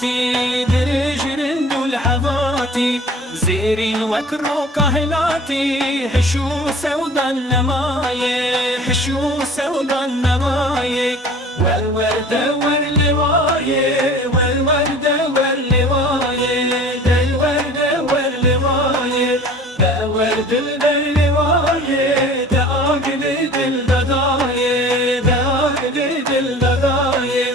حياتي درجرن دول حباتي زيرين وكرو كهلاتي حشو سودا النماية حشو سودا النماية والورد واللواية والورد واللواية الورد واللواية دا ورد اللواية دا عقد الدداية دا عقد الدداية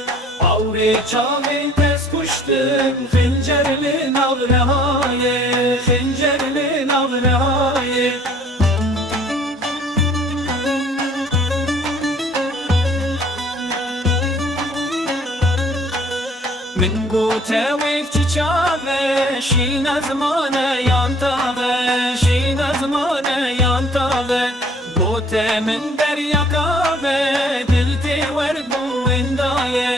عوري çami tez kuştum Xincerli nağrahaye Xincerli nağrahaye من قوته وفتشافه شين زمانه يانتابه شين زمانه يانتابه قوته من دريا كابه دلتي وربو وندايه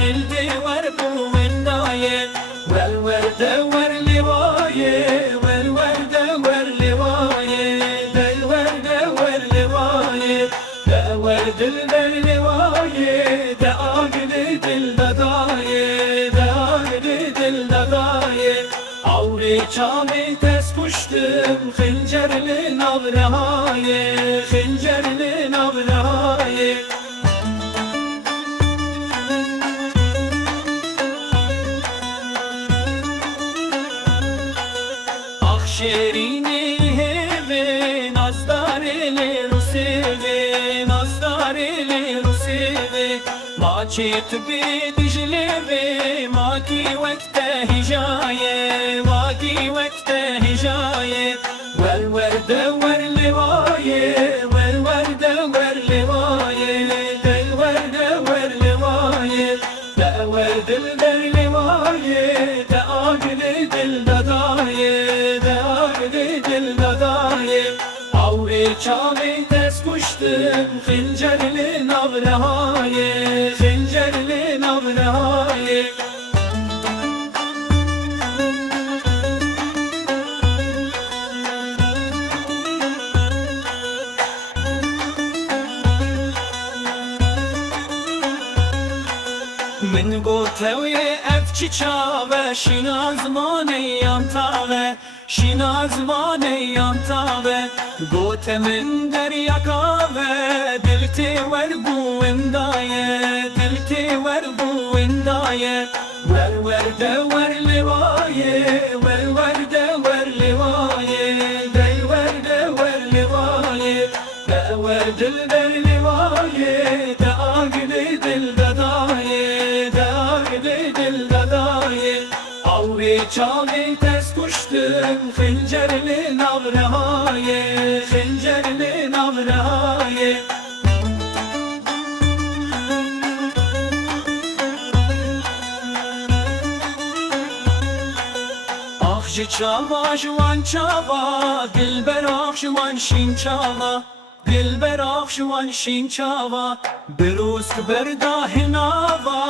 دلتي وربو وندايه والورد واللوايه والورد واللوايه الورد واللوايه دا ورد اللوايه دا عقد الددايه عوري çami tez kuştum Xincerli nağrahaye Xincerli nağrahaye Akşerini heve nazdarili rusive nazdarili rusive Maçı tübi dijleve maki vekte hicaye maki vekte hicaye والورد واللوايه والورد واللوايه الورد واللوايه دا ورد اللوايه دا عقد الددايه دا عقد الددايه عوري çami tez kuştum Xincerli nağrahaye Xincerli nağrahaye من قوته ويأفشي چاوه شینا زمانه یانتاوه شینا زمانه یانتاوه قوته من دریا کاوه دلتی وربو وندایه دلتی وربو وندایه والورد واللوايه والورد واللوايه الورد واللوايه دا ورد اللوايه دا عقد الددايه عوري çami tez kuştum Xincerli nağrahaye Xincerli nağrahaye Akşi çava jwan çava Dilber akşvan şin çava Dilber akşvan şin çava Biruz kberda hinava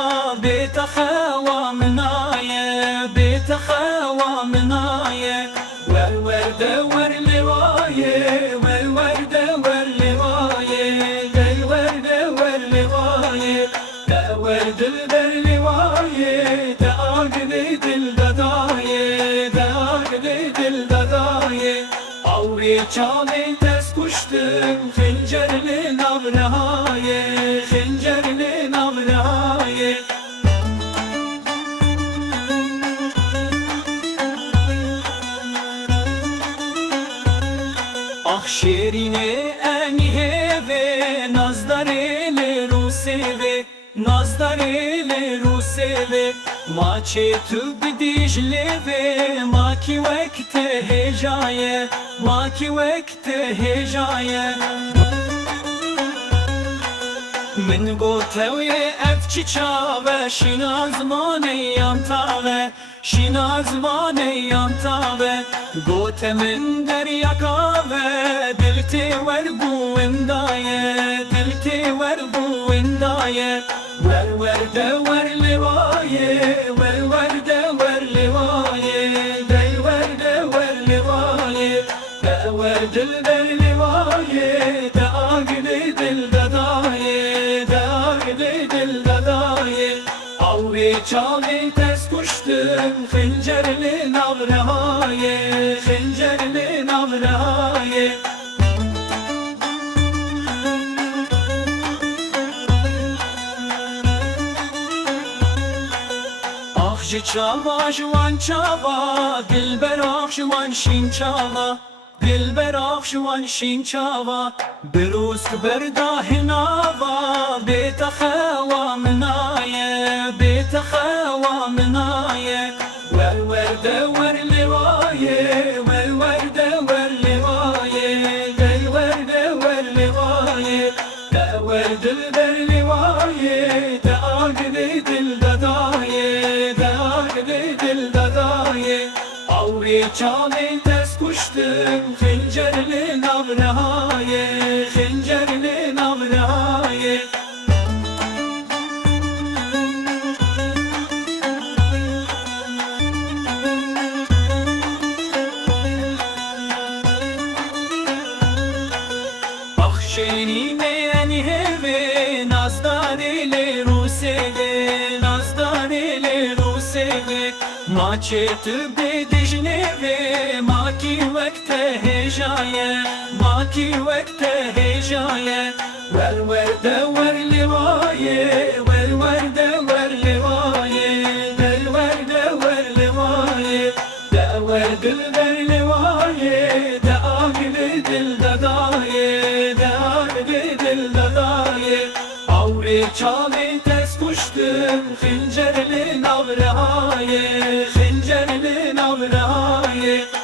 Betaxewa minaye Betaxewa minaye والورد واللوايه والورد واللوايه الورد واللوايه دا ورد اللوايه دا عقد الددايه دا عقد الددايه عوري çami tez kuştum Xincerli nağrahaye Xincerli nağrahaye Şerine eni heve nazdarele ruseve nazdarele ruseve maçe tüb dijleve maki vekte hejaye maki vekte hejaye من قوته ويأفشي چاوه شینا زمانه یانتاوه شینا زمانه یانتاوه قوته من دریا کاوه دلتی وربو وندایه دلتی وربو وندایه والورد واللوايه والورد واللوايه الورد واللوايه دا ورد اللوايه دا عقد الددايه دا عقد الددايه عوري çavi tez kuştum Hıncerli navraye Hıncerli navraye Akşi çava jwan çava Dilber akşvan şin çava Dilber akşvan şin çava Birusk berdahinava Betaxewa minaye Betaxewa minaye Ver ver de ver livaye Ver ver de ver livaye Ver ver de ver livaye De ver dilber livaye De agdi dil dadaye De agdi dil dadaye Avri çavi tez kuştum Hıncerli navraye Hıncerli navraye Akşeni meyeni heve Nazdar ile rusede Nazdar ile rusede Maçetü bedijneve Maki vekte hejaye Maki vekte hejaye Ver ver de ver livaye Ver ver de ver livaye Ver ver de ver livaye De ver dilber livaye De agli dil dadaye De agli dil dadaye Avri çavi tez kuştum Hıncerli navraye Hıncerli navraye